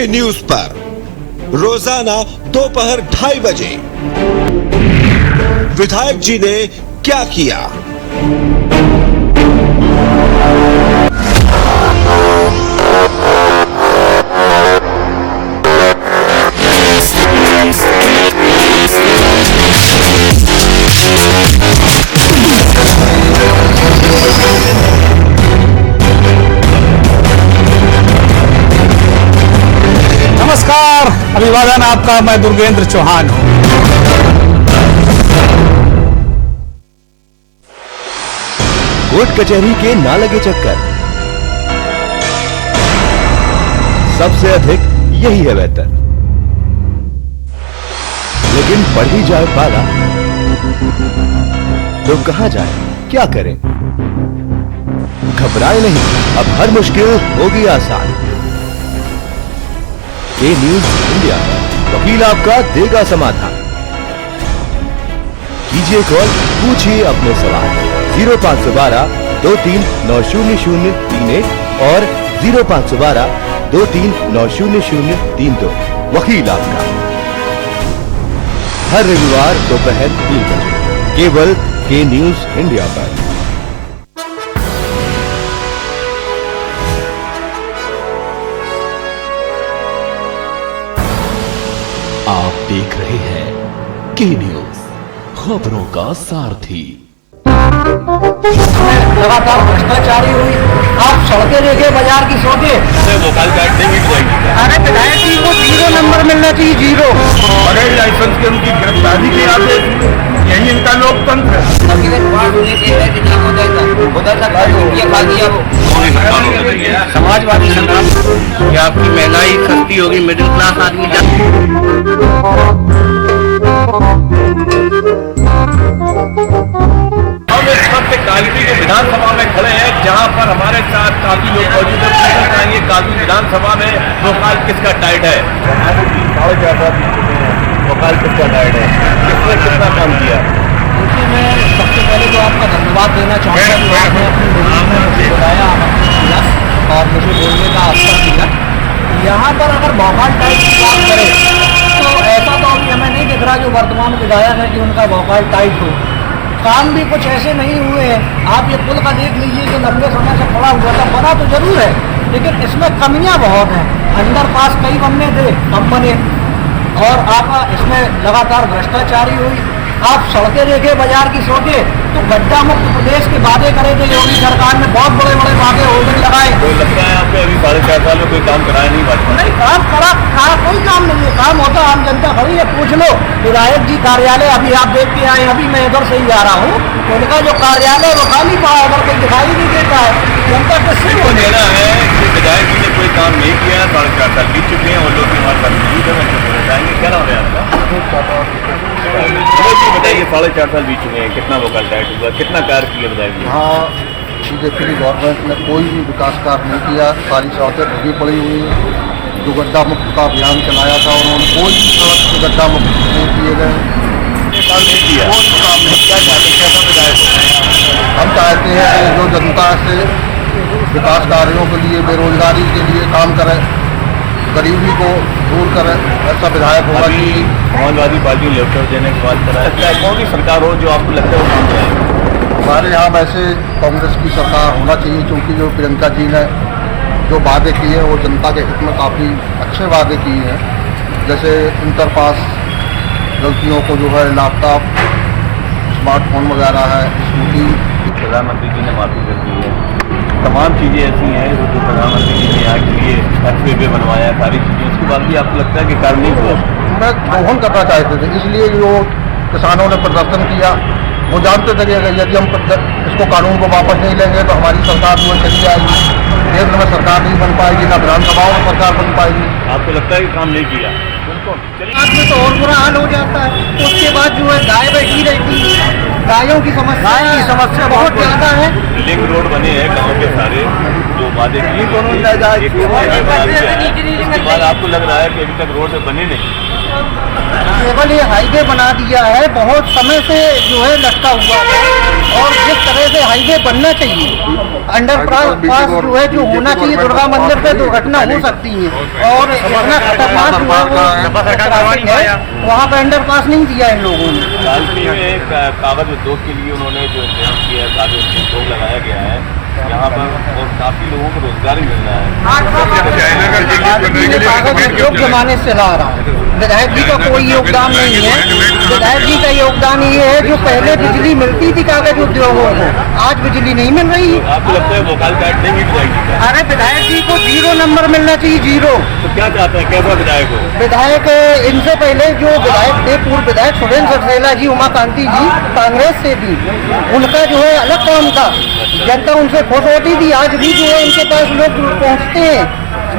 के न्यूज पर रोजाना दोपहर 2:30 बजे विधायक जी ने क्या किया। नमस्कार, अभिवादन आपका। मैं दुर्गेंद्र चौहान हूं। कोर्ट कचहरी के ना लगे चक्कर, सबसे अधिक यही है बेहतर। लेकिन बढ़ ही जाए पाला तो कहां जाए, क्या करें? घबराए नहीं, अब हर मुश्किल होगी आसान। के न्यूज इंडिया पर वकील आपका देगा समाधान। कीजिए कॉल, पूछिए अपने सवाल। 0512 23900031 और 0512 23900032। वकील आपका हर रविवार दोपहर 3 बजे केवल के न्यूज इंडिया पर। आप देख रहे हैं के न्यूज, खबरों का सारथी। लगातार भ्रष्टाचारी हुई, आप सड़कें देखे, बाजार की सौदे। वोकल कार्ड नहीं मिल जाएगी। अरे विधायक जी को 0 नंबर मिलना चाहिए, 0। बगैर लाइसेंस के उनकी गिरफ्तारी के आदेश, यही इनका लोकतंत्र है। समाजवादी संग्राम क्या आपकी महंगाई सस्ती होगी, मिडिल क्लास आदमी हम इस वक्त कालवी के विधानसभा में खड़े हैं, जहां पर हमारे साथ काफी लोग मौजूद हैं। पूछना चाहेंगे कालवी विधानसभा में वोकल किसका टाइट है? 4.5 वोकल किसका टाइट है? किसने कितना काम किया? क्योंकि मैं सबसे पहले तो आपका धन्यवाद देना चाहूँगा कि आपने अपनी मीटिंग में मुझे बुलाया, आमंत्रित किया और मुझे बोलने का अवसर दिया। यहाँ पर अगर वोकल टाइट की बात करें तो ऐसा तो अभी हमें नहीं दिख रहा जो वर्तमान विधायक है कि उनका वोकल टाइट हो। काम भी कुछ ऐसे नहीं हुए हैं। आप ये पुल का देख लीजिए जो लंबे समय से खड़ा हुआ था, बना तो जरूर है लेकिन इसमें कमियां बहुत हैं। अंडरपास कई बनने थे, कम बने। और आपका इसमें लगातार भ्रष्टाचारी हुई। आप सड़कें देखे, बाजार की सौदे, तो गड्ढा मुक्त प्रदेश के वादे करे थे योगी सरकार ने, बहुत बड़े बड़े वादे होर्डिंग लगाए। तो लगता है आपको अभी 4.5 साल में कोई काम कराया नहीं भाजपा? नहीं, काम करा, कोई काम नहीं है। काम होता, आम जनता खड़ी है, पूछ लो। विधायक जी कार्यालय अभी आप देख के आए, अभी मैं इधर से ही आ रहा हूँ, उनका जो कार्यालय वो खाली पड़ा है, अगर कोई दिखाई नहीं देता है। जनता किससे कहना है कि विधायक जी ने कोई काम नहीं किया, 4.5 साल बीत चुके हैं, वो लोग हमारे साथ मौजूद है, बताएंगे क्या नाम है आपका? बताइए, 4.5 साल बीत चुके हैं, कितना वोकल टाइट हुआ, कितना कार्य किया विधायक जी? हाँ, बीजेपी की गवर्नमेंट ने कोई भी विकास कार्य नहीं किया, सारी सड़कें भरी पड़ी हुई हैं। जो गड्ढा मुक्त का अभियान चलाया था उन्होंने कोई भी सड़क से गड्ढा मुक्त नहीं किए गए, काम नहीं किया। कोई काम नहीं। क्या चाहते, कैसा विधायक? हम चाहते हैं कि जो जनता से विकास कार्यों के लिए, बेरोजगारी के लिए काम करे, गरीबी को दूर करे, ऐसा विधायक होगा। अभी समाजवादी पार्टी ने लेटर देने की बात करा है, कौन सी सरकार हो जो आपको लगता है वो काम कराए? हमारे यहाँ वैसे कांग्रेस की सरकार होना चाहिए, क्योंकि जो प्रियंका जी ने जो वादे किए हैं वो जनता के हित में काफ़ी अच्छे वादे किए हैं। जैसे इंटरपास गलतियों को जो है लैपटॉप, स्मार्टफोन वगैरह है, स्कूटी। प्रधानमंत्री जी ने माफी कर दी है, तमाम चीज़ें ऐसी हैं जो प्रधानमंत्री जी ने यहाँ के लिए एक्सवे बनवाया, सारी चीज़ें, उसके बाद भी आपको लगता है कि कार्य नहीं हुआ? मैं दोहन करना चाहते थे, इसलिए जो किसानों ने प्रदर्शन किया वो जानते थे कि यदि हम इसको कानून को वापस नहीं लेंगे तो हमारी सरकार जो है चली जाएगी, केंद्र में सरकार नहीं बन पाएगी, ना विधानसभाओं में सरकार बन पाएगी। आपको लगता है कि काम नहीं किया? आज में तो और बुरा हाल हो जाता है। उसके बाद जो है गाय बैठी रहती है, गायों की समस्या बहुत ज्यादा है। लिंक रोड बने हैं गाँव के सारे, जो वादे किए के बाद आपको लग रहा है कि अभी तक रोड बनी नहीं? केवल ये हाईवे बना दिया है, बहुत समय से जो है लटका हुआ है। और जिस तरह से हाईवे बनना चाहिए, अंडरपास जो है जो होना चाहिए, दुर्गा मंदिर पे दुर्घटना हो सकती है और इतना खतरनाक जो है वो ट्रैफिक है, वहाँ पे अंडरपास नहीं दिया इन लोगों ने। कालपी में एक कागज उद्योग के लिए उन्होंने जो इंतजाम किया है, कागज उद्योग लगाया गया है यहाँ पर और काफी लोगों को रोजगार ही मिल रहा है। कागज उद्योग जमाने से ला रहा हूँ, विधायक जी का कोई योगदान नहीं है। विधायक जी का योगदान ये है जो पहले बिजली मिलती थी कागज उद्योगों को, आज बिजली नहीं मिल रही है। आपको लगता है वोकल कार्ड नहीं मिल जाएगी? अरे विधायक जी को 0 नंबर मिलना चाहिए, 0। तो क्या चाहते हैं, कैसा विधायक हो? विधायक इनसे पहले जो विधायक थे, पूर्व विधायक सुरेंद्र सरसेला जी, उमाकांति जी कांग्रेस से थी, उनका जो है अलग काम था, जनता उनसे खुश होती थी। आज भी जो है इनके पास लोग पहुँचते हैं,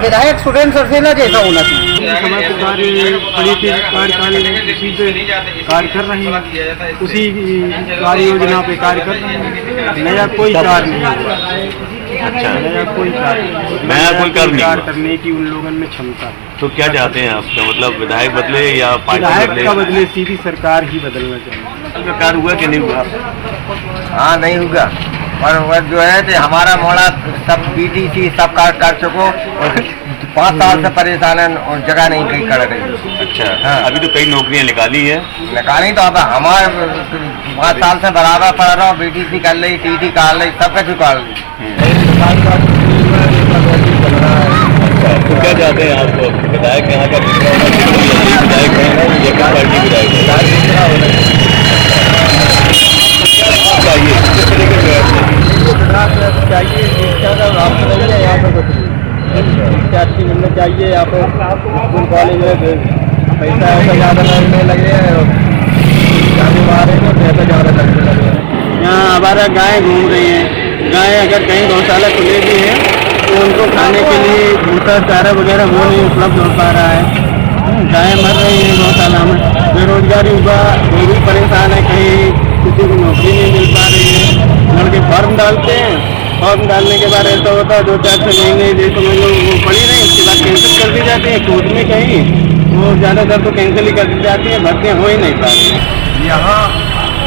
विधायक सुरेंद्र सरसेला जैसा होना चाहिए। समय से कार्यकाल उसी पे कार्य कर रहे हैं, उसी कार्य योजना पे कार्य कर रहे हैं। नया कोई कार्य नहीं हुआ। अच्छा, नया कोई कार्य नया कोई कार्य नहीं कार्य करने की उन लोगों में क्षमता है। तो क्या चाहते हैं आप? मतलब विधायक बदले या पार्टी विधायक का बदले सीधी सरकार ही बदलना चाहिए। कार्य हुआ कि नहीं हुआ? हाँ, नहीं हुआ। और वह जो है कि हमारा मोड़ा सब बीडीसी सब कार्य कर चुको और 5 साल से परेशान है और जगह नहीं कहीं कर रही। अच्छा, हाँ। अभी तो कई नौकरियां निकाली है। निकाली तो अब हमारे 5 साल से बराबर पड़ रहा हूँ, बीडीसी कर ली, टीटी कर ली, सब कुछ कर ली। तो क्या चाहते हैं आप? विधायक यहाँ का विधायक है या पार्टी विधायक चाहिए? किस तरह के चाहिए यहाँ पे कुछ शिक्षा अच्छी मिलनी चाहिए। यहाँ पे स्कूल कॉलेज में पैसा ऐसा ज़्यादा लगने लगे हैं, जाने बारे में पैसा ज़्यादा लगने लगे हैं। यहाँ हमारा गाय घूम रही हैं। गाय अगर कहीं गौशाला खुले भी है तो उनको खाने के लिए भूसा चारा वगैरह वो नहीं उपलब्ध हो पा रहा है। गाय मर रही है गौशाला में। बेरोजगारी हुआ, वो भी परेशान है, कहीं किसी को नौकरी नहीं मिल पा रही है। लड़के फॉर्म डालते हैं, फॉर्म डालने के बाद ऐसा होता है 2-4 महीने जैसे समझ लो वो पड़ी नहीं, उसके बाद कैंसिल कर दी जाती है। कोर्ट में कहीं वो ज़्यादातर तो कैंसिल ही कर दी जाती है, भर्तियाँ हो ही नहीं पा रही। यहाँ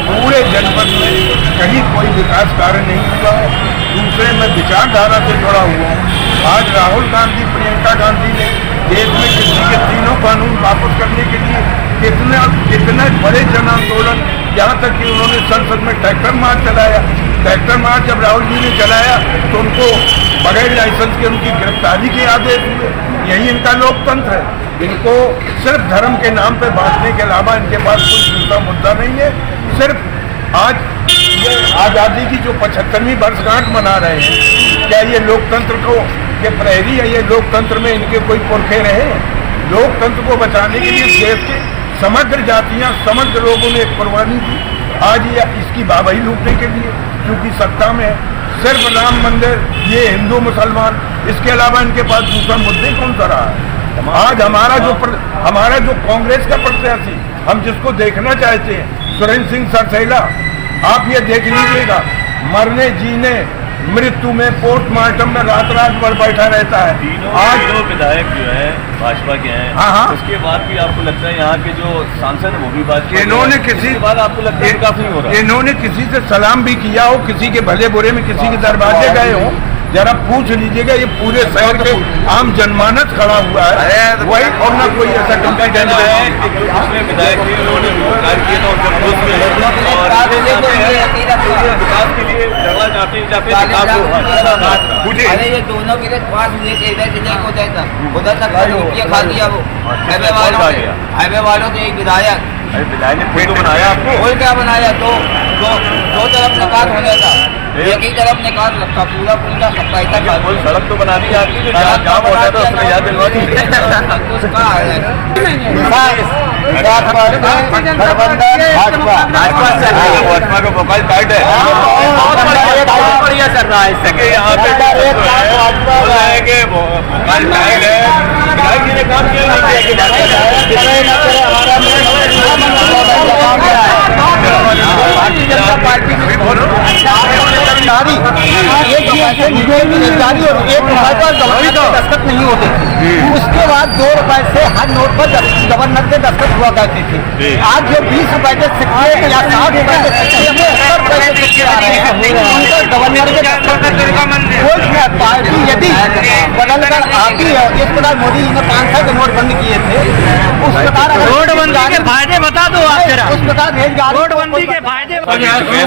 पूरे जनपद में कहीं कोई विकास कार्य नहीं हुआ है। दूसरे में विचारधारा से जुड़ा हुआ हूँ। आज राहुल गांधी, प्रियंका गांधी ने देश में कृषि के 3 कानून वापस करने के लिए कितने बड़े जन आंदोलन, यहाँ तक कि उन्होंने संसद में ट्रैक्टर मार्च चलाया। ट्रैक्टर मार्च जब राहुल जी ने चलाया तो उनको बगैर लाइसेंस के उनकी गिरफ्तारी के आदेश हुए। यही इनका लोकतंत्र है। इनको सिर्फ धर्म के नाम पे बांटने के अलावा इनके पास कोई दूसरा मुद्दा नहीं है। सिर्फ आज ये आज़ादी की जो 75वीं वर्षगांठ मना रहे हैं, क्या ये लोकतंत्र को ये प्रहरी है? ये लोकतंत्र में इनके कोई पुरखे रहे? लोकतंत्र को बचाने के लिए देश के समग्र जातियां, समग्र लोगों ने एक कुर्बानी दी। आज ये इसकी बाबही लूटने के लिए क्योंकि सत्ता में सिर्फ राम मंदिर, ये हिंदू मुसलमान, इसके अलावा इनके पास दूसरा मुद्दे कौन सा रहा है? आज हमारा जो कांग्रेस का प्रत्याशी, हम जिसको देखना चाहते हैं, सुरेंद्र सिंह सरसेला, आप ये देख लीजिएगा, मरने जीने मृत्यु में पोस्टमार्टम में रात भर बैठा रहता है। आज जो विधायक जो है भाजपा के हैं, हाँ, उसके बाद भी आपको लगता है यहाँ के जो सांसद है वो भी भाजपा, इन्होंने किसी बाद आपको लगता है विकास नहीं हो रहा? इन्होंने किसी से सलाम भी किया हो, किसी के भले बुरे में किसी के दरवाजे गए हो, जरा पूछ लीजिएगा। ये पूरे शहर के आम जनमानस खड़ा हुआ है, वही और ना कोई ऐसा कंप्लेंट है कि दूसरे विधायक भी उन्होंने कार्य किया था उनके विरोध में है और विकास के लिए झगड़ा चाहते हैं, अरे ये दोनों के पास हुए थे, इधर से को देता उधर तक रुपया खा दिया वो हाईवे वालों से। एक विधायक, अरे विधायक ने पुल तो बनाया आपको? पुल क्या बनाया? दो तरफ निकाल होने था, एक ही तरफ निकाल रखा, पूरा पुल का पैसा खा। पुल सड़क तो बना दी आपकी, जाम होता है तो उसमें याद दिलवा दी। भाजपा का वोकल कार्ड है, बहुत बढ़िया चल रहा है। इसके यहाँ पे जाएंगे वोकल कार्ड है, विधायक जी ने काम किया नहीं किया? भारतीय जनता पार्टी सरकारी एक जारी और 1 रुपए पर गवर्नर के दस्तखत नहीं होते थे। उसके बाद 2 रुपए से हर नोट पर गवर्नर के दस्तखत हुआ करते थे। आज जो 20 रुपए के सिक्के या 60 रुपए के सिक्के में 70 रुपए के सिक्के आ रहे हैं, उनका गवर्नर के दस्तखत कोई पार्टी यदि बदल कर आती है, इस प्रकार मोदी जी ने 500 के नोट बंद किए थे, उस प्रकार नोटबंदी के फायदे बता दो आप जरा। उस प्रकार नोटबंदी के फायदे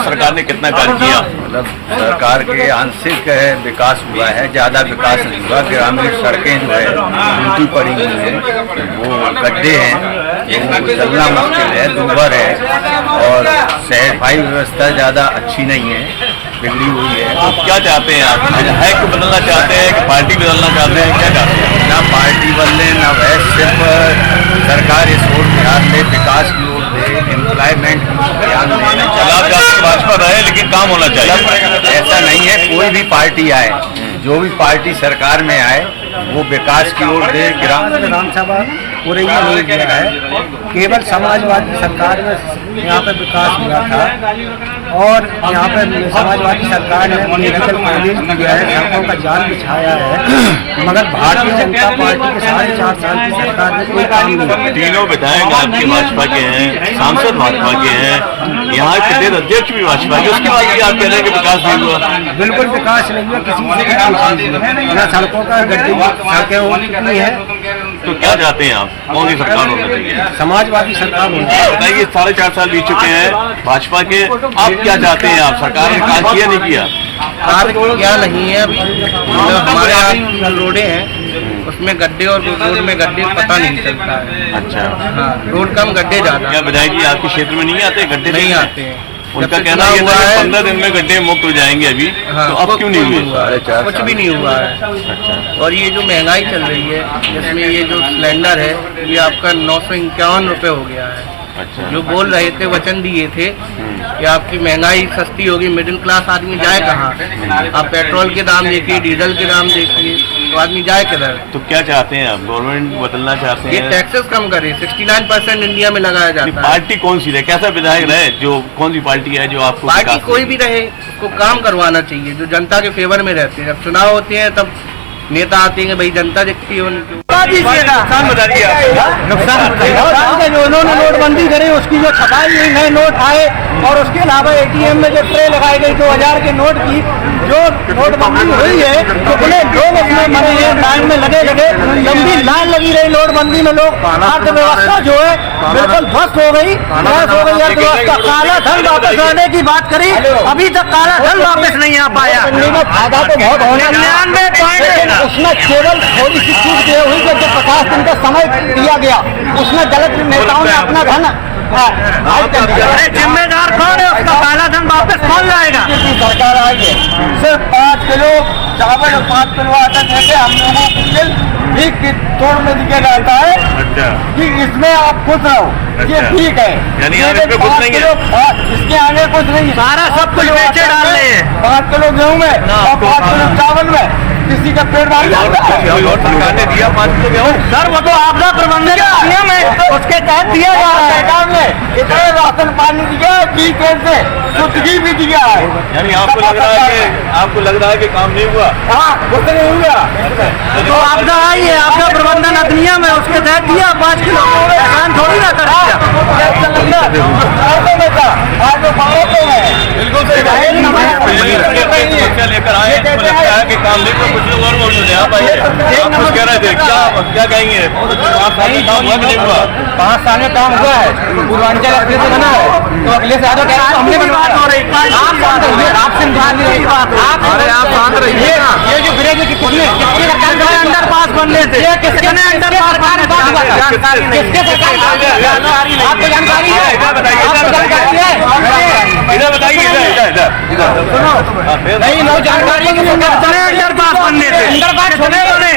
सरकार ने कितना कार्य किया? मतलब सरकार के आंशिक विकास हुआ है, ज्यादा विकास नहीं हुआ। ग्रामीण सड़कें जो है टूटी पड़ी हुई है, वो गड्ढे हैं, इनमें चलना मुश्किल है, दूभर है, और सफाई व्यवस्था ज्यादा अच्छी नहीं है, बिगड़ी हुई है। तो क्या चाहते हैं आप? है कि बदलना चाहते हैं कि पार्टी बदलना चाहते हैं, क्या चाहते हैं? ना पार्टी बदले ना वह, सिर्फ सरकार इस ओर ध्यान दे, विकास की ओर दे, एम्प्लॉयमेंट ध्यान देना आप चाहते हैं भाजपा रहे लेकिन काम होना चाहिए। ऐसा नहीं है, कोई भी पार्टी आए, जो भी पार्टी सरकार में आए, वो विकास की ओर दे। विधानसभा पूरे में नहीं दिया है, केवल समाजवादी सरकार में यहाँ पे विकास हुआ था, और यहाँ पे समाजवादी सरकार ने मेडिकल कॉलेज दिया है, सड़कों का जाल बिछाया है, मगर भारतीय जनता पार्टी के 4.5 साल की सरकार ने कोई काम नहीं किया। तीनों विधायक आपके भाजपा के हैं, सांसद भाजपा के हैं, यहाँ के प्रदेश अध्यक्ष भी भाजपा के, उसके बाद भी आप कह रहे हैं कि विकास नहीं हुआ? बिल्कुल विकास नहीं हुआ, किसी से भी ना सड़कों का गड्ढे, सड़कें हो चुकी है। तो क्या चाहते हैं आप? कौन सी सरकार होना चाहिए? समाजवादी सरकार होनी चाहिए। बताइए, 4.5 साल बीत चुके हैं भाजपा के, आप क्या चाहते हैं? आप सरकार ने काम किया नहीं किया? कार्य क्या नहीं है अभी, मतलब हमारे यहाँ रोडें हैं, उसमें गड्ढे और रोड में गड्ढे पता नहीं चलता है। अच्छा, हाँ, रोड कम गड्ढे ज्यादा। क्या विधायक जी आपके क्षेत्र में नहीं आते? गड्ढे नहीं आते हैं। उनका कहना ये था कि 15 दिन में गड्ढे मुक्त हो जाएंगे अभी। हाँ, तो अब क्यों नहीं हुए? कुछ भी नहीं हुआ है। अच्छा, और ये जो महंगाई चल रही है, जिसमें ये जो सिलेंडर है, ये आपका 951 रुपये हो गया है। अच्छा, जो बोल रहे थे, वचन दिए थे कि आपकी महंगाई सस्ती होगी, मिडिल क्लास आदमी जाए कहाँ? आप पेट्रोल के दाम देखिए, डीजल के दाम देखिए, तो आदमी जाए किधर? तो क्या चाहते हैं आप? गवर्नमेंट बदलना चाहते हैं? ये टैक्सेस कम करे, 69% इंडिया में लगाया जाता है। पार्टी कौन सी रहे? कैसा विधायक रहे? जो कौन सी पार्टी है जो आपको? पार्टी कोई भी रहे, उसको काम करवाना चाहिए, जो जनता के फेवर में रहते हैं। जब चुनाव होते हैं तब नेता आते हैं, भाई जनता देखती है उनको। नुकसान बता दिया, नुकसान जो उन्होंने नोटबंदी करी, उसकी जो छपाई हुई नए नोट आए, और उसके अलावा ATM में जो ट्रे लगाई गई 2000 के नोट की, जो नोटबंदी हुई है, कितने लोग उसमें मरे हैं, लाइन में लगे लंबी लाइन लगी रही नोटबंदी में। लोग अर्थव्यवस्था जो है बिल्कुल ध्वस्त हो गई, अर्थव्यवस्था। काला धन वापस आने की बात करी, अभी तक काला धन वापस नहीं आ पाया। फायदा तो बहुत होना, 99 उसमें केवल थोड़ी सी चूक ये हुई कि जो 50 दिन का समय दिया गया, उसमें गलत नेताओं ने अपना धन जिम्मेदार कौन है? उसका काला धन वापस कौन लाएगा? सरकार आई है, सिर्फ 5 किलो चावल और 5 किलो आटा देते हम लोगों को ठीक तोड़ में दिया जाता है। अच्छा, कि इसमें आप खुश रहो, ये ठीक है, यानी आप इसमें खुश नहीं है? इसके आगे कुछ नहीं, सारा सब कुछ बेचे डाल रहे हैं। 5 किलो गेहूँ में और 5 किलो चावल में किसी का पेट मार जाता है। और सरकार ने दिया 5 किलो गेहूँ? सर वो तो आपदा प्रबंधन नियम है, उसके तहत दिया जा रहा है। सरकार ने इतने राशन पानी दिया है, की कैसे शुद्धि भी दिया है। यानी आपको लग रहा है कि काम नहीं हुआ? हाँ, कुछ नहीं हुआ। तो आपदा आई है, आपदा प्रबंधन अधिनियम है, उसके तहत दिया 5 किलो। एहसान थोड़ी ना कर दिया। आज जो बातों में बिल्कुल लेकर आए, लगता है कि काम नहीं हुआ। कुछ लोग और मौजूद है, आप आइए, आप कुछ कह रहे थे, क्या कहेंगे? 5 साल में काम हुआ कि नहीं हुआ? 5 साल में काम हुआ है, पूर्वांचल अगले से बना है, तो अगले से आगे हमने बात हो रही। आप शांत रहिए, आप शांत रहिए, आप शांत रहिए। ये जो ब्रिज कितने अंडर पास बनने थे, ये कितने अंडर पास बनने थे? किसके सरकार आपको जानकारी है? इधर बताइए, सुनो नहीं, नो जानकारी है कि कितने अंडर पास बनने थे? अंडर पास होने वाले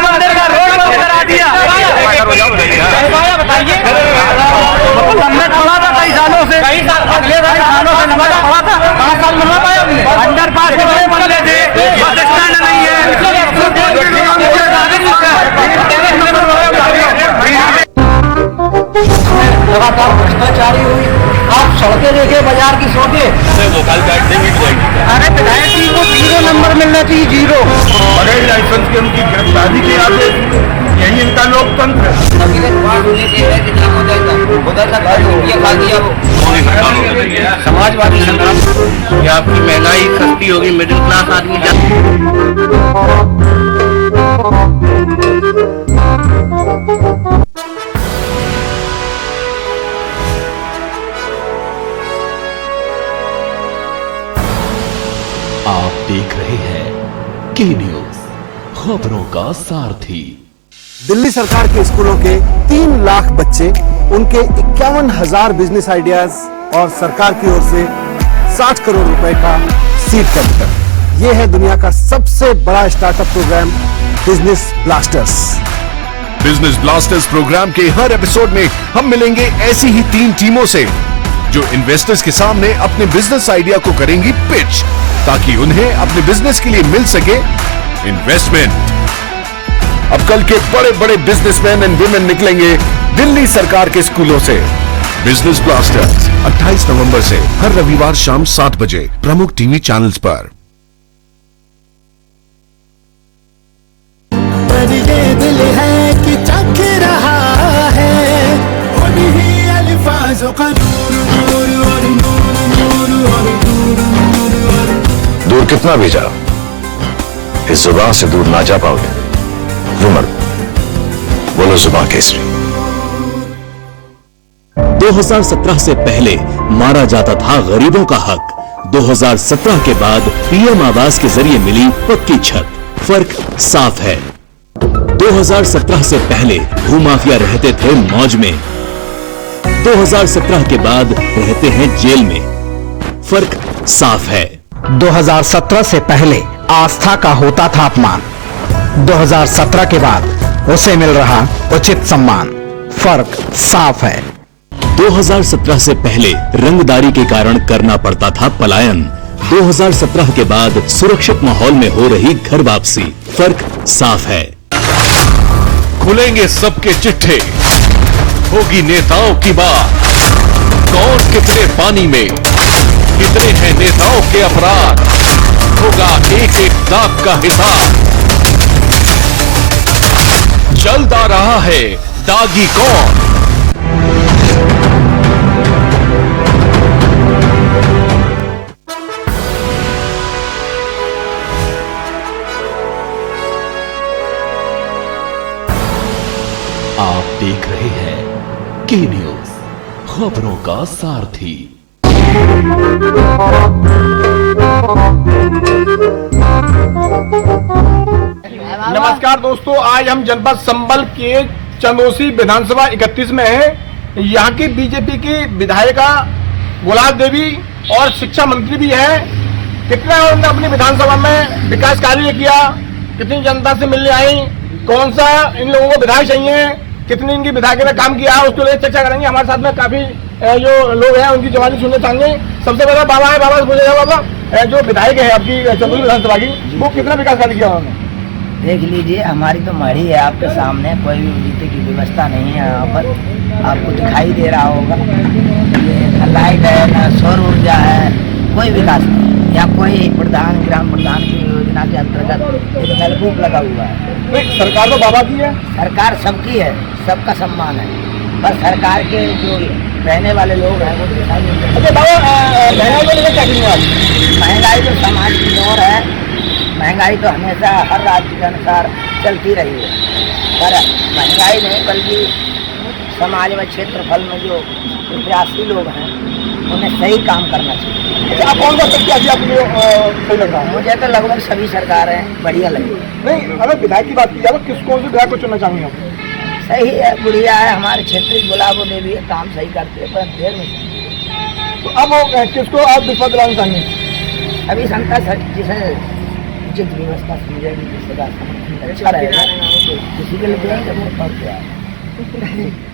मंदिर का रोड बंद करा दिया। बताइए, हमने छोड़ा था कई सालों से, अगले सालों से नमाजा पड़ा था, 5 साल बनवा पाया हमने। अंडर पास कितने बनने थे? बस स्टैंड नहीं है, लगातार भ्रष्टाचारी हुई। आप सड़कें देखे, बाजार की सड़कें। भोपाल का अड्डे मिट जाएगी। अरे विधायक जी को 0 नंबर मिलना चाहिए, 0। बगैर लाइसेंस के उनकी गिरफ्तारी के आदेश, यही इनका लोकतंत्र है। समाजवादी संग्राम, या आपकी महंगाई सस्ती होगी, मिडिल क्लास आदमी आप देख रहे हैं के न्यूज, खबरों का सारथी। दिल्ली सरकार के स्कूलों के 3 लाख बच्चे, उनके 51,000 बिजनेस आइडियाज और सरकार की ओर से 60 करोड़ रुपए का सीड कैपिटल। यह है दुनिया का सबसे बड़ा startup program, Business Blasters. Business Blasters program के हर एपिसोड में हम मिलेंगे ऐसी ही 3 टीमों से जो इन्वेस्टर्स के सामने अपने बिजनेस आइडिया को करेंगी पिच, ताकि उन्हें अपने बिजनेस के लिए मिल सके इन्वेस्टमेंट। अब कल के बड़े बड़े बिजनेसमैन एंड वुमेन निकलेंगे दिल्ली सरकार के स्कूलों से। बिजनेस ब्लास्टर्स 28 नवंबर से हर रविवार शाम 7 बजे प्रमुख टीवी चैनल्स पर। ये दिल है कि चख रहा है उन्हीं अल्फाजों का दूर कितना भी जाओ, इस जुबान से दूर ना जा पाओगे। रुमर बोलो जुबान केसरी। 2017 से पहले मारा जाता था गरीबों का हक। 2017 के बाद पीएम आवास के जरिए मिली पक्की छत। फर्क साफ है। 2017 से पहले भूमाफिया रहते थे मौज में, 2017 के बाद रहते हैं जेल में। फर्क साफ है। 2017 से पहले आस्था का होता था अपमान, 2017 के बाद उसे मिल रहा उचित सम्मान। फर्क साफ है। 2017 से पहले रंगदारी के कारण करना पड़ता था पलायन, 2017 के बाद सुरक्षित माहौल में हो रही घर वापसी। फर्क साफ है। खुलेंगे सबके चिट्ठे, होगी नेताओं की बात। कौन कितने पानी में, कितने हैं नेताओं के अपराध, होगा एक एक दाग का हिसाब। जल्द आ रहा है दागी कौन। आप देख रहे हैं के न्यूज, खबरों का सारथी। नमस्कार दोस्तों, आज हम जनपद संबल के चंदोसी विधानसभा 31 में हैं। यहाँ की बीजेपी की विधायिका गुलाब देवी और शिक्षा मंत्री भी हैं। कितना उन्होंने अपनी विधानसभा में विकास कार्य किया, कितनी जनता से मिलने आई, कौन सा इन लोगों को विधायक चाहिए, कितनी इनकी विधायक ने काम किया, उसको लेकर चर्चा करेंगे। हमारे साथ में काफी जो लोग हैं उनकी जवानी सुनना चाहेंगे। सबसे पहले बाबा है, बाबा पूछे बाबा जो विधायक है आपकी चंदोसी विधानसभा की, वो कितना विकास कार्य किया उन्होंने? देख लीजिए, हमारी तो मढ़ी है आपके सामने, कोई भी जीते की व्यवस्था नहीं है यहाँ पर, आपको दिखाई दे रहा होगा। ये न लाइट है, न सौर ऊर्जा है, कोई विकास नहीं। या कोई प्रधान ग्राम प्रधान की योजना के अंतर्गत एक नलकूप लगा हुआ है। सरकार तो बाबा की है, सरकार सबकी है, सबका सम्मान है, पर सरकार के जो रहने वाले लोग हैं वो दिखाई नहीं देते। अच्छा बाबा, महंगाई को लेकर क्या करेंगे आप? महंगाई तो समाज की दौर है, महंगाई तो हमेशा हर राज्य के अनुसार चलती रही है, पर महंगाई नहीं बल्कि समाज में क्षेत्रफल में जो प्रत्याशी लोग हैं उन्हें सही काम करना चाहिए। अच्छा, आप कौन सा प्रत्याशी आपको सही लग रहा है? मुझे तो लगभग सभी सरकारें बढ़िया लगी। नहीं, अगर विधायक की बात की जाए तो किस कौन से विधायक को चुनना चाहेंगे आप? सही है, बढ़िया है, हमारे क्षेत्रीय गुलाब देवी है, काम सही करते हैं, पर देर में। तो अब किसको आप विश्वास दिलाना चाहेंगे? अभी संता जिसे उचित व्यवस्था समझेगी, जिसका समर्थन अच्छा रहेगा, किसी के लिए देंगे वो और क्या है।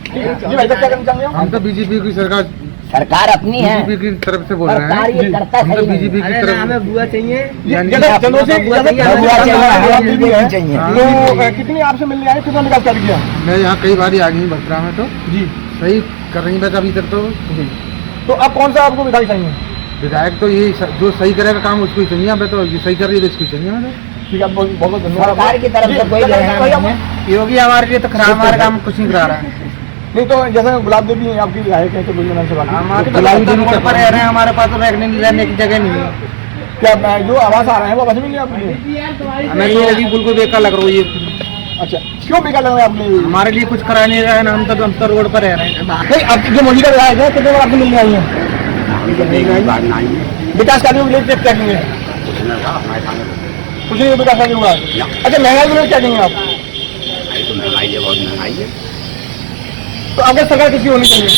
क्या करना चाहेंगे? हम तो बीजेपी की सरकार अपनी है, बीजेपी की तरफ से बोल रहे हैं। ये करता हम तो बीजेपी की तरफ हमें बुआ चाहिए, तो कितनी आपसे मिलने आए, कितना विकास कर दिया? मैं यहाँ कई बार आगे बढ़ रहा हूँ, तो जी सही कर रही है अभी तक तो। तो अब कौन सा आपको विधायक चाहिए? विधायक तो ये जो सही करेगा काम उसको ही चाहिए, हमें तो ये सही कर रही है तो इसको ही चाहिए हमें। ठीक है, बहुत बहुत धन्यवाद। सरकार की तरफ से कोई योगी हमारे लिए तो खराब, हमारा काम कुछ नहीं करा रहा है। नहीं तो जैसे गुलाब देवी आपकी विधायक है तो विधानसभा गुलाब देवी रोड पर रह रहे हैं, हमारे पास तो रहने की जगह नहीं है। क्या जो आवास आ रहे हैं वो बस मिल आपको? हमें तो अभी बिल्कुल बेकार लग रही है। अच्छा, क्यों बेकार लग रहा है आपने? हमारे लिए कुछ करा नहीं रहा है ना, हम तो रोड पर रह रहे हैं। नहीं, अब जो मौजूदा विधायक है कितने बार आपको मिलने आई है? विकास कार्यों के लिए क्या कहेंगे? कुछ नहीं विकास कार्य हुआ। अच्छा, महंगाई के लिए क्या कहेंगे आप? महंगाई है, बहुत महंगाई है। तो अगर सरकार किसी होनी चाहिए,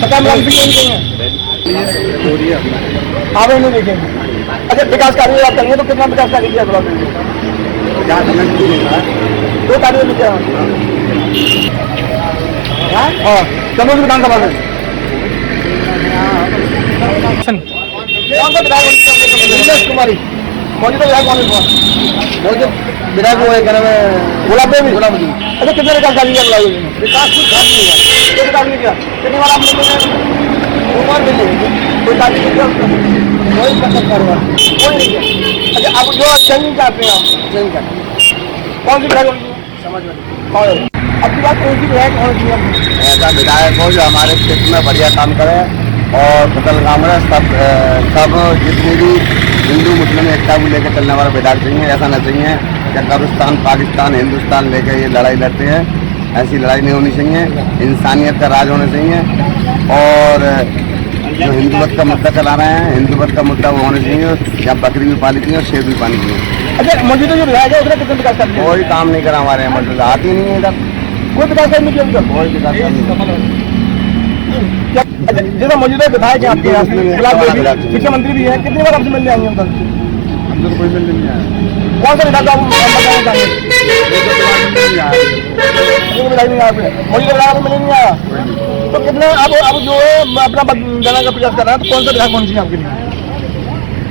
सरकार होनी चाहिए, आप नहीं देखेंगे। अच्छा, विकास कार्य आप करेंगे तो कितना विकास कार्य किया? दो कार्य में क्या? चंदौली विधानसभा में कौन सा विधायक? कुमारी मौजूदा विधायक कौन है? विधायक वो है, क्या नाम है? गुलाब देवी। गुलाब देवी। अच्छा, कितने विकास कार्य किया? विकास कुछ खास नहीं हुआ। कोई विकास नहीं किया। कितनी बार आपने मिले? कोई कार्य नहीं किया? कोई करवा कोई नहीं किया। अच्छा, आप जो चेंजिंग चाहते हैं, आप चेंज करते कौन सी विधायक होनी चाहिए? समझ में अब की बात कौन सी विधायक होनी चाहिए? ऐसा विधायक हो जो हमारे क्षेत्र में बढ़िया काम करे और फसल गाँव में सब जितनी भी हिंदू मुस्लिम एकता को लेकर चलने वाला विधायक चाहिए। ऐसा न चाहिए कि कब्रिस्तान पाकिस्तान हिंदुस्तान लेकर ये लड़ाई लड़ते हैं, ऐसी लड़ाई नहीं होनी चाहिए। इंसानियत का राज होना चाहिए और जो हिंदुवत का मुद्दा चला रहे हैं, हिंदुवत का मुद्दा वो होना चाहिए। या बकरी भी पाली चाहिए और शेर भी पानी चाहिए। अच्छा, मौजूदा जो विधायक है उसने कितने विकास कर दिया? कोई काम नहीं करा हमारे यहाँ, मतलब आती नहीं है इधर, कोई विकास नहीं किया उधर? कोई विकास नहीं। अच्छा, जैसा मौजूदा विधायक है आपके यहाँ गुलाब देवी, शिक्षा मंत्री भी है, कितनी बार आपसे मिलने आई है उधर? हम तो कोई मिलने नहीं आया। कौन सा विधायक आप बताना चाहेंगे? विधायक नहीं आया, मौजूदा विधायक मिलने नहीं आया तो कितने अब जो है अपना बदलाने का प्रयास कर रहा है, तो कौन सा विधायक होना चाहिए आपके लिए?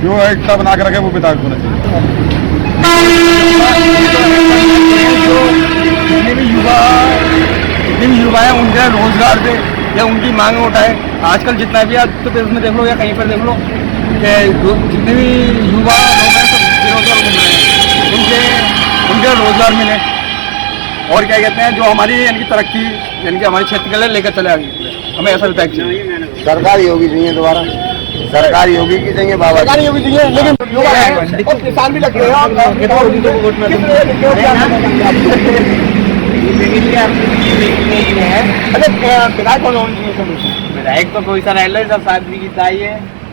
जो एकता बना के रखे वो विधायक होना चाहिए। जितने भी युवा है उनके रोजगार दे या उनकी मांग उठाए। आजकल जितना भी उत्तर प्रदेश में देख लो या कहीं पर देख लो कि जितने भी युवा लोग हैं सब बेरोजगार घूम रहे हैं, उनके रोजगार मिले और क्या कहते हैं जो हमारी यानी कि तरक्की यानी कि हमारे क्षेत्र के लिए लेकर चले आगे। हमें ऐसा विधायक चाहिए। सरकार योगी चाहिए दोबारा, सरकार योगी की चाहिए बाबा, सरकार योगी चाहिए। लेकिन युवा है और किसान भी लगते हैं। अच्छा, विधायक कौन होनी चाहिए? विधायक तो कोई सा रह लो, सब शादी की चाहिए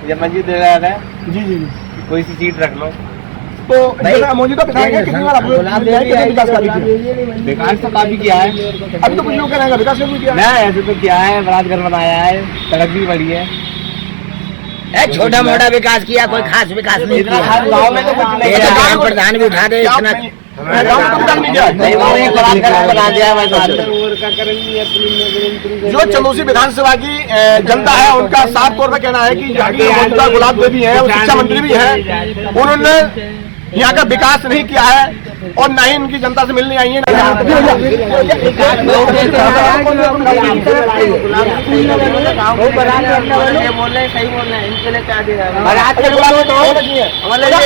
या मस्जिद है। जी जी जी, कोई सी सीट रख लो। तो मौजूदा विधायक है, कितनी बार आपको विकास कार्य किया? विकास तो काफी किया है। अभी तो कुछ लोग कह रहे हैं विकास नहीं किया। ना, ऐसे तो किया है, बरात घर बनाया है, सड़क भी बड़ी है। छोटा मोटा विकास किया, कोई खास विकास नहीं किया। गाँव में तो कुछ नहीं है। ग्राम प्रधान भी उठा दे इतना। जो चंदौसी विधानसभा की जनता है उनका साफ तौर पर कहना है कि यहाँ की मौजूदा गुलाब देवी है और शिक्षा मंत्री भी है, उन्होंने यहाँ का विकास नहीं किया है और न ही उनकी जनता से मिलने आई है।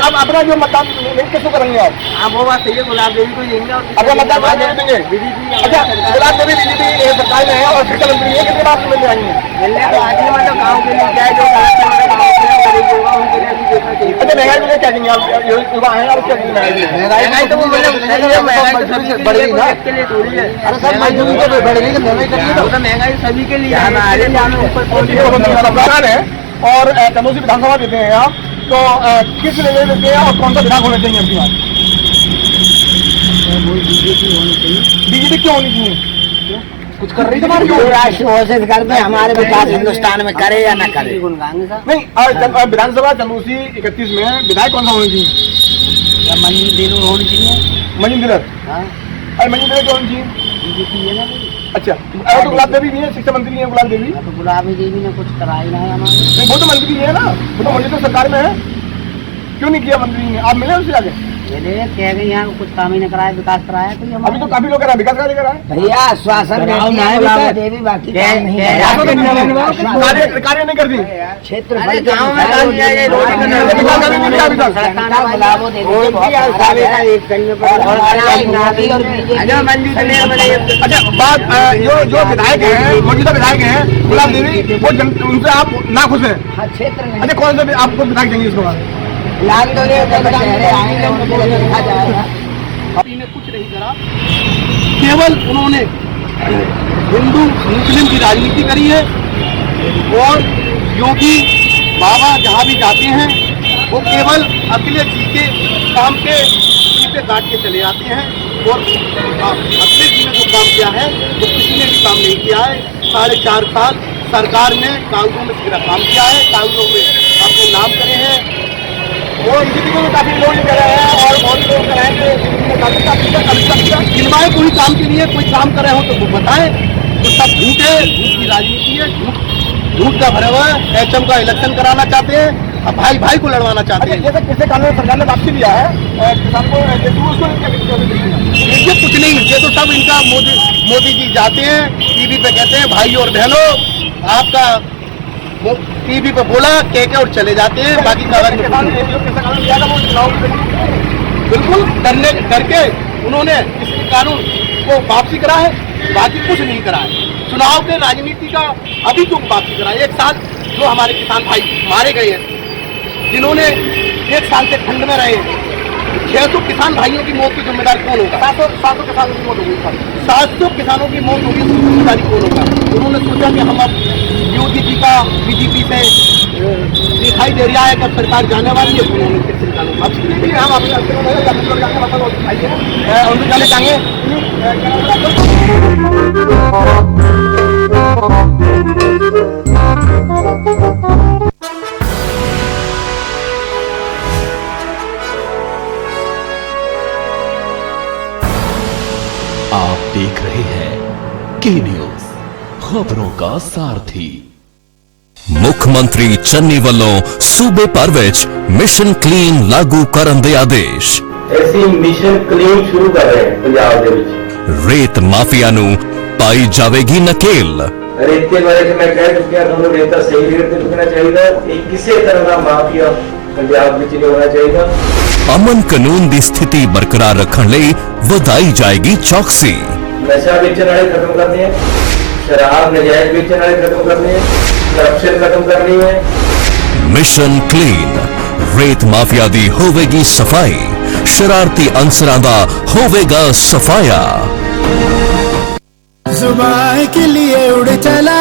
अब अपना जो मतदान किसको करेंगे आप? वो बात सही है, गुलाब देवी को देंगे। अपना मतदान गुलाब देवी देंगे। अच्छा, गुलाब देवी बीजेपी सरकार में है और शिक्षा मंत्री है, कितने बार मिलने आएंगे? मिलने तो आज ही मतलब गाँव के लिए क्या है, जो अच्छा, महंगाई के लिए क्या कहेंगे आप? युवा है और क्या कहेंगे? महंगाई तो वो बढ़ेगी ना, अरे सर मजदूरी तो बढ़ेगी, महंगाई सभी के लिए है। और चंदौसी विधानसभा देते हैं आप, तो किस लेवल देते हैं और कौन सा विधायक होना चाहिए आपकी बात? बीजेपी क्यों होनी चाहिए? कुछ कर रही है राष्ट्रीय घोषित कर दे, हमारे विकास हिंदुस्तान में करे या न करे। नहीं, विधानसभा चंदौसी 31 में विधायक कौन सा होना चाहिए? मंजिल दिनों होनी चाहिए। मंजिल दिलर? अरे मंजिल दिलर क्यों होनी चाहिए? बीजेपी है ना। अच्छा, और तो गुलाब देवी भी है, शिक्षा मंत्री है गुलाब देवी। तो गुलाब देवी ने कुछ करा ही नहीं हमारे। नहीं, वो तो मंत्री है ना, वो तो मंत्री तो सरकार में है, क्यों नहीं किया मंत्री ने? आप मिले उससे आगे? कह गए यहाँ कुछ काम ही नहीं कराया, विकास कराया कोई हमारा? अभी तो काफी लोग करा, विकास कार्य करा है भैया आश्वासन देवी बाकी काम नहीं है। कार्य नहीं करती क्षेत्र अच्छा बात जो विधायक है, मौजूदा विधायक है गुलाब देवी, वो उनसे आप ना खुश हैं? क्षेत्र में अच्छा कौन सा आपको विधायक देंगे इसके बाद? लाल चेहरे आएंगे उनको देखा जाएगा। कुछ नहीं करा, केवल उन्होंने हिंदू मुस्लिम की राजनीति करी है और योगी बाबा जहाँ भी जाते हैं वो केवल अखिलेश जी के काम के पे काट के चले जाते हैं और अखिलेश जी ने जो काम किया है वो किसी ने भी काम नहीं किया है। 4.5 साल सरकार ने कागजों में सिर्फ काम किया है, कागजों में अपने नाम करे हैं। वो बीजेपी को काफी लोग कर रहे हैं और बहुत लोग कर रहे हैं गिनवाए कोई काम के लिए कोई काम कर रहे हो तो वो बताएं। तो सब झूठ है, झूठ की राजनीति है, झूठ का भरा हुआ है। HM का इलेक्शन कराना चाहते हैं, अब भाई भाई को लड़वाना चाहते हैं। जैसे किसी कानून सरकार ने वापसी दिया है किसान को, ये कुछ नहीं, ये तो सब इनका मोदी जी जाते हैं टीवी पे कहते हैं भाई और बहनों आपका टीवी पे बोला कह के और चले जाते हैं। बाकी बिल्कुल करके उन्होंने इस कानून को वापसी करा है, बाकी कुछ नहीं करा है। चुनाव के राजनीति का अभी तो वापसी करा है। 1 साल जो हमारे किसान भाई मारे गए हैं, जिन्होंने 1 साल से ठंड में रहे, 600 किसान भाइयों की मौत की जिम्मेदारी कौन होगा? 700 किसानों की मौत होगी, 700 किसानों की मौत होगी, उसकी जिम्मेदारी कौन होगा? उन्होंने सोचा कि हम अब योगी जी का बीजेपी से दिखाई दे रहा है कि सरकार जाने वाली है, उन्होंने फिर से हम जाने चाहेंगे। आप देख रहे हैं के न्यूज, खबरों का सारथी। ਮੁੱਖ-ਮੰਤਰੀ ਚੰਨੀ ਵੱਲੋਂ ਸੂਬੇ ਭਰ ਵਿੱਚ ਮਿਸ਼ਨ ਕਲੀਨ ਲਾਗੂ ਕਰਨ ਦੇ ਆਦੇਸ਼। ਅਸੀਂ ਮਿਸ਼ਨ ਕਲੀਨ ਸ਼ੁਰੂ ਕਰ ਰਹੇ ਹਾਂ ਪੰਜਾਬ ਦੇ ਵਿੱਚ। ਰੇਤ ਮਾਫੀਆ ਨੂੰ ਪਾਈ ਜਾਵੇਗੀ ਨਕੇਲ। ਰੇਤੇ ਬਾਰੇ ਮੈਂ ਕਹਿ ਚੁੱਕਿਆ, ਤੁਹਾਨੂੰ ਰੇਤਾ ਸਹੀ ਰੇਟ ਤੇ ਵਿਕਣਾ ਚਾਹੀਦਾ। ਇਹ ਕਿਸੇ ਤਰ੍ਹਾਂ ਦਾ ਮਾਫੀਆ ਪੰਜਾਬ ਵਿੱਚ ਨਹੀਂ ਹੋਣਾ ਚਾਹੀਦਾ। ਅਮਨ ਕਾਨੂੰਨ ਦੀ ਸਥਿਤੀ ਬਰਕਰਾਰ ਰੱਖਣ ਲਈ ਵਧਾਈ ਜਾਏਗੀ ਚੌਕਸੀ। ਨਸ਼ਾ ਵੇਚਣ ਵਾਲੇ ਖਤਮ ਕਰਨੇ हैं, शराब नजायज बेचने वाले खत्म करने हैं, करप्शन खत्म करनी है। मिशन क्लीन, रेत माफिया दी होवेगी सफाई, शरारती अंसरां दा होवेगा सफाया। जुबान के लिए उड़ चला